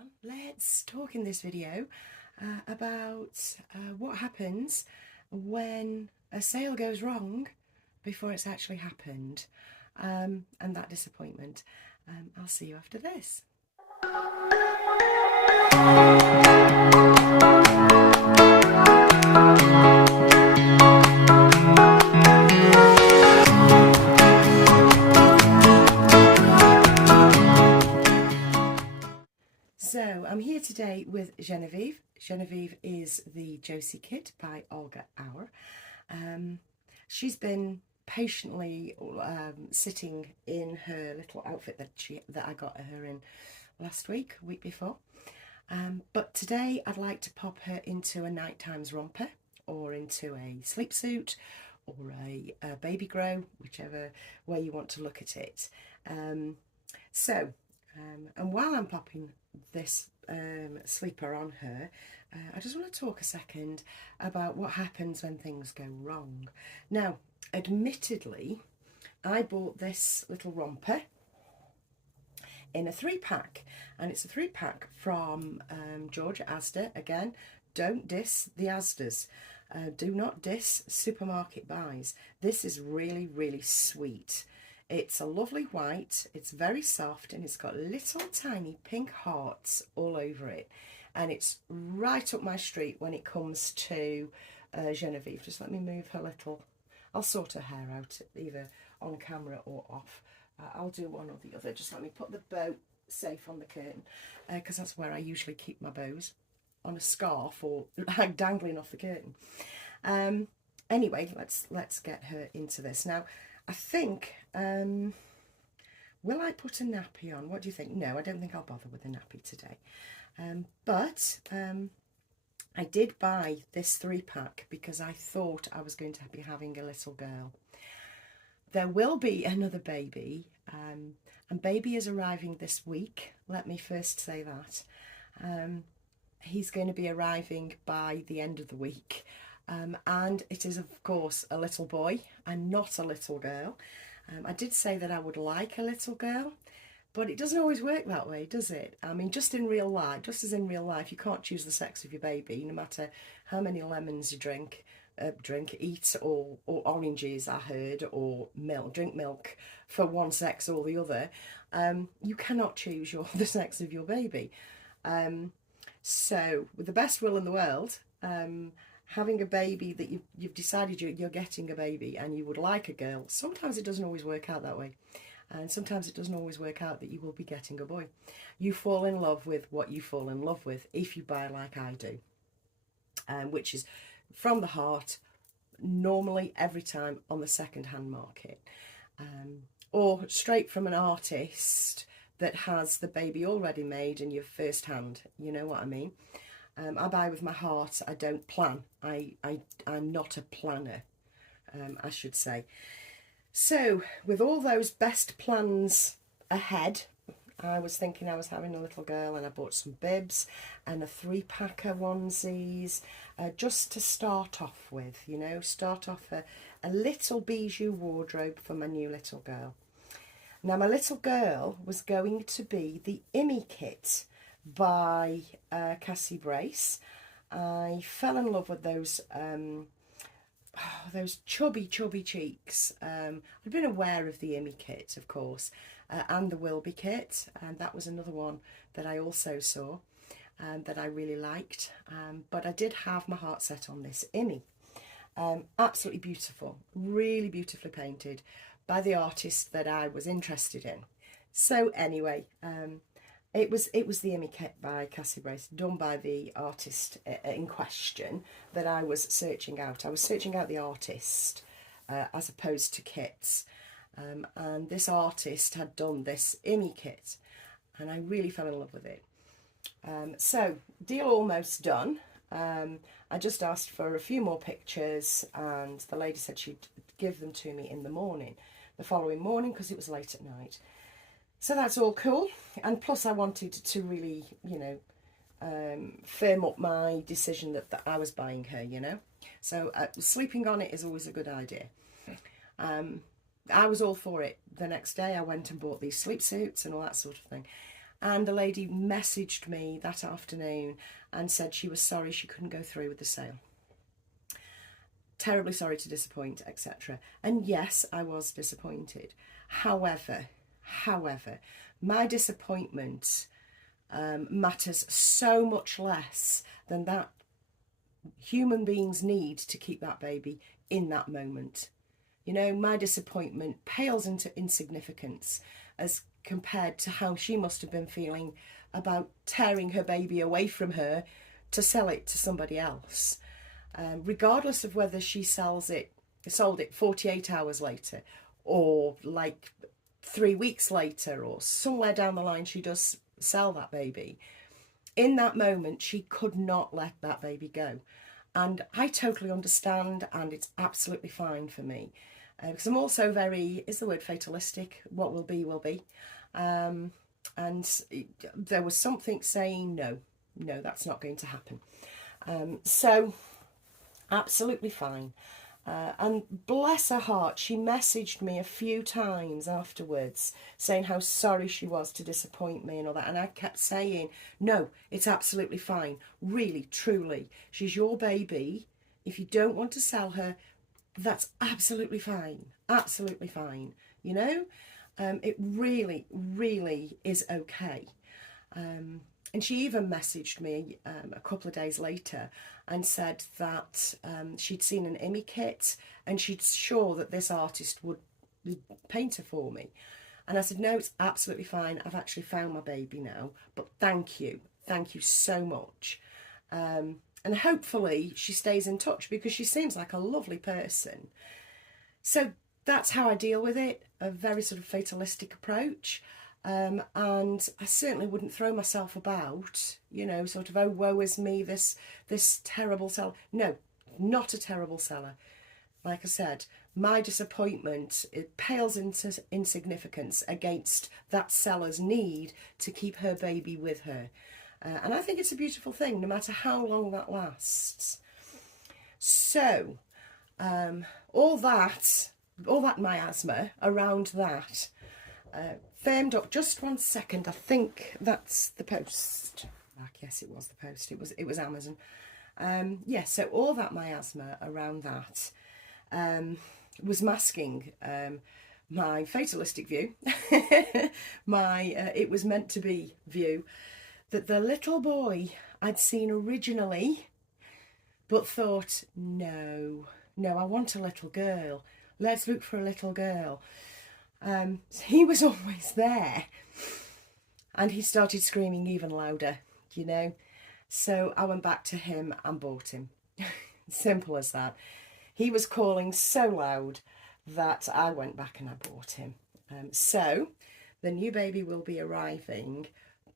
everyone. Let's talk in this video about what happens when a sale goes wrong before it's actually happened, and that disappointment. I'll see you after this. So I'm here today with Genevieve. Genevieve is the Josie Kit by Olga Auer. She's been patiently sitting in her little outfit that I got her in last week before. But today I'd like to pop her into a nighttime's romper or into a sleep suit or a baby grow, whichever way you want to look at it. And while I'm popping this sleeper on her, I just want to talk a second about what happens when things go wrong. Now, admittedly, I bought this little romper in a 3-pack, and it's a 3-pack from Georgia Asda. Again, don't diss the Asdas. Do not diss supermarket buys. This is really, really sweet. It's a lovely white, it's very soft, and it's got little tiny pink hearts all over it. And it's right up my street when it comes to Genevieve. Just let me move her little... I'll sort her hair out, either on camera or off. I'll do one or the other. Just let me put the bow safe on the curtain, because that's where I usually keep my bows, on a scarf or like dangling off the curtain. Anyway, let's get her into this. Now, I think, will I put a nappy on? What do you think? No, I don't think I'll bother with a nappy today. But I did buy this 3-pack because I thought I was going to be having a little girl. There will be another baby, and baby is arriving this week. Let me first say that. He's going to be arriving by the end of the week. And it is, of course, a little boy and not a little girl. I did say that I would like a little girl, but it doesn't always work that way, does it? I mean, just as in real life, you can't choose the sex of your baby, no matter how many lemons you eat, or oranges, I heard, or drink milk for one sex or the other. You cannot choose the sex of your baby. So, with the best will in the world, having a baby that you've decided you're getting a baby and you would like a girl, sometimes it doesn't always work out that way. And sometimes it doesn't always work out that you will be getting a boy. You fall in love with what you fall in love with if you buy like I do, which is from the heart, normally every time on the second-hand market, or straight from an artist that has the baby already made and you're first-hand, you know what I mean? I buy with my heart. I don't plan. I'm not a planner, I should say. So, with all those best plans ahead, I was thinking I was having a little girl, and I bought some bibs and a 3-packer onesies, just to start off with, start off a little bijou wardrobe for my new little girl. Now, my little girl was going to be the Imi Kit by Cassie Brace. I fell in love with those chubby cheeks. I'd been aware of the Imi Kit, of course, and the Wilby Kit, and that was another one that I also saw that I really liked, but I did have my heart set on this Imi. Absolutely beautiful, really beautifully painted by the artist that I was interested in. So anyway, it was the Imi Kit by Cassie Brace, done by the artist in question that I was searching out. I was searching out the artist as opposed to kits, and this artist had done this Imi Kit, and I really fell in love with it. So, deal almost done. I just asked for a few more pictures, and the lady said she'd give them to me in the following morning, because it was late at night. So that's all cool, and plus I wanted to really, firm up my decision that I was buying her, So sleeping on it is always a good idea. I was all for it. The next day I went and bought these sleep suits and all that sort of thing. And the lady messaged me that afternoon and said she was sorry she couldn't go through with the sale. Terribly sorry to disappoint, etc. And yes, I was disappointed. However, my disappointment matters so much less than that human beings need to keep that baby in that moment. You know, my disappointment pales into insignificance as compared to how she must have been feeling about tearing her baby away from her to sell it to somebody else. Regardless of whether she sold it 48 hours later, or like 3 weeks later, or somewhere down the line she does sell that baby, in that moment she could not let that baby go. And I totally understand, and it's absolutely fine for me. Because I'm also very, is the word fatalistic? What will be, will be. And there was something saying, no, that's not going to happen. So, absolutely fine. And bless her heart, she messaged me a few times afterwards saying how sorry she was to disappoint me and all that. And I kept saying, no, it's absolutely fine. Really, truly, she's your baby. If you don't want to sell her, that's absolutely fine. Absolutely fine. You know, it really, really is okay. And she even messaged me a couple of days later and said that she'd seen an IMI kit and she'd sure that this artist would paint her for me. And I said, no, it's absolutely fine. I've actually found my baby now, but thank you so much. And hopefully she stays in touch because she seems like a lovely person. So that's how I deal with it, a very sort of fatalistic approach. And I certainly wouldn't throw myself about, you know, sort of, oh, woe is me, this terrible seller. No, not a terrible seller. Like I said, my disappointment, it pales into insignificance against that seller's need to keep her baby with her. And I think it's a beautiful thing, no matter how long that lasts. So, all that miasma around that firmed up. Just 1 second, I think that's the post. Yes, it was the post. It was Amazon. So all that miasma around that was masking my fatalistic view, my it was meant to be view, that the little boy I'd seen originally, but thought, no, I want a little girl. Let's look for a little girl. He was always there, and he started screaming even louder, you know. So I went back to him and bought him. Simple as that. He was calling so loud that I went back and I bought him. So the new baby will be arriving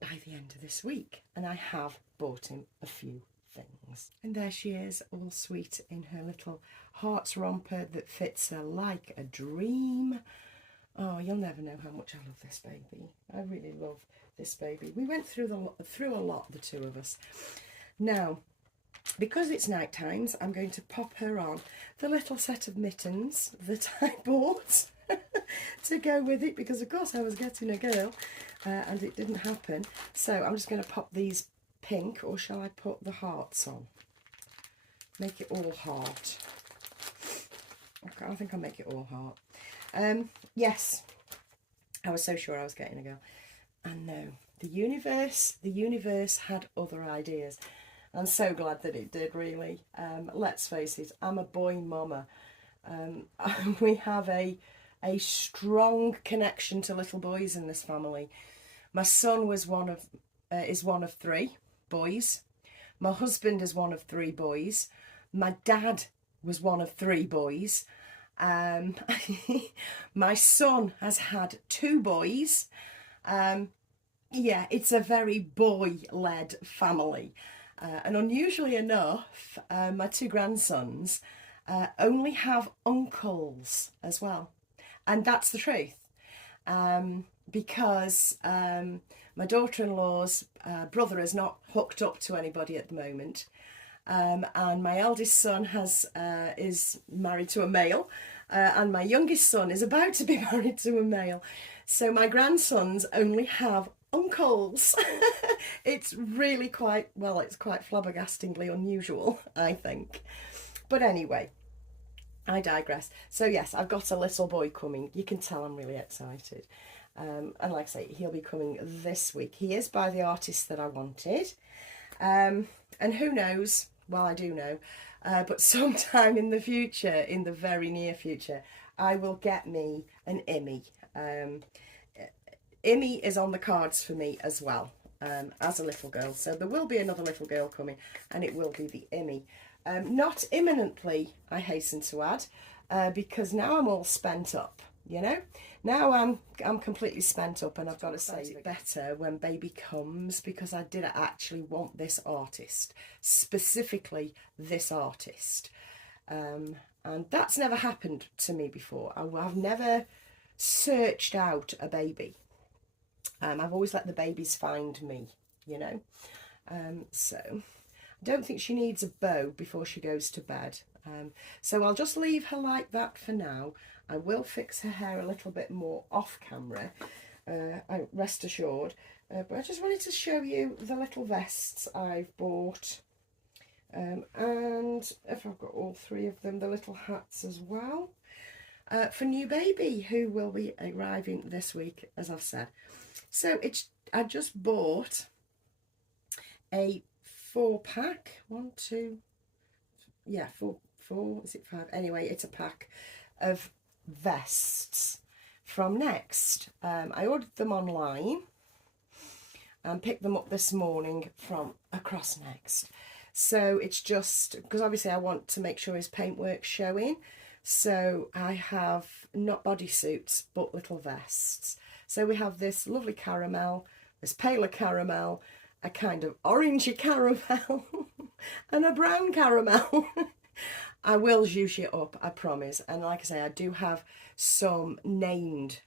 by the end of this week, and I have bought him a few things. And there she is, all sweet in her little heart's romper that fits her like a dream. Oh, you'll never know how much I love this baby. I really love this baby. We went through a lot, the two of us. Now, because it's night times, I'm going to pop her on the little set of mittens that I bought to go with it, because of course I was getting a girl and it didn't happen. So I'm just going to pop these pink, or shall I put the hearts on? Make it all heart. Okay, I think I'll make it all heart. Yes, I was so sure I was getting a girl. And no, the universe had other ideas. I'm so glad that it did, really. Let's face it, I'm a boy mama. We have a strong connection to little boys in this family. My son is one of 3 boys. My husband is one of 3 boys. My dad was one of 3 boys. My son has had 2 boys. Yeah, it's a very boy-led family. And unusually enough, my 2 grandsons only have uncles as well. And that's the truth. Because my daughter-in-law's brother is not hooked up to anybody at the moment. And my eldest son is married to a male, and my youngest son is about to be married to a male. So my grandsons only have uncles. It's really quite, well, it's quite flabbergastingly unusual, I think. But anyway, I digress. So yes, I've got a little boy coming. You can tell I'm really excited. And like I say, he'll be coming this week. He is by the artist that I wanted. And who knows, well, I do know, but sometime in the future, in the very near future, I will get me an Immy. Immy is on the cards for me as well, as a little girl. So there will be another little girl coming, and it will be the Immy. Not imminently, I hasten to add, because now I'm all spent up, you know. Now I'm completely spent up, and I've got to say it better when baby comes, because I did actually want this artist, specifically this artist. And that's never happened to me before. I've never searched out a baby. I've always let the babies find me, you know. So I don't think she needs a bow before she goes to bed. So I'll just leave her like that for now. I will fix her hair a little bit more off camera, rest assured. But I just wanted to show you the little vests I've bought. And if I've got all three of them, the little hats as well. For new baby, who will be arriving this week, as I've said. So I just bought a 4-pack. 1, 2, yeah, four, is it 5? Anyway, it's a pack of vests from Next. I ordered them online and picked them up this morning from across Next. So it's just, because obviously I want to make sure his paintwork's showing. So I have not bodysuits, but little vests. So we have this lovely caramel, this paler caramel, a kind of orangey caramel, and a brown caramel. I will zhuzh it up, I promise. And like I say, I do have some named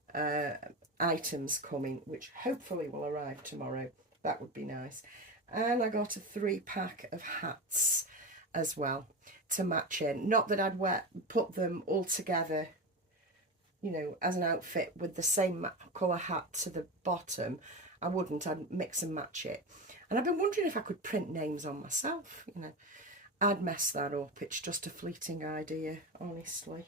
items coming, which hopefully will arrive tomorrow. That would be nice. And I got a 3-pack of hats as well to match in. Not that I'd put them all together, you know, as an outfit with the same colour hat to the bottom. I wouldn't. I'd mix and match it. And I've been wondering if I could print names on myself, you know. I'd mess that up. It's just a fleeting idea, honestly.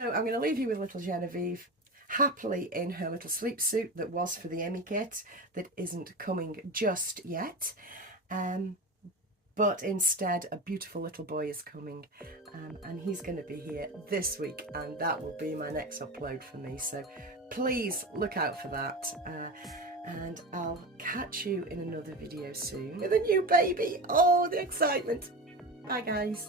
So I'm going to leave you with little Genevieve, happily in her little sleep suit that was for the Emmy kit, that isn't coming just yet. But instead, a beautiful little boy is coming, and he's going to be here this week, and that will be my next upload for me. So please look out for that. And I'll catch you in another video soon with a new baby. Oh, the excitement. Bye, guys.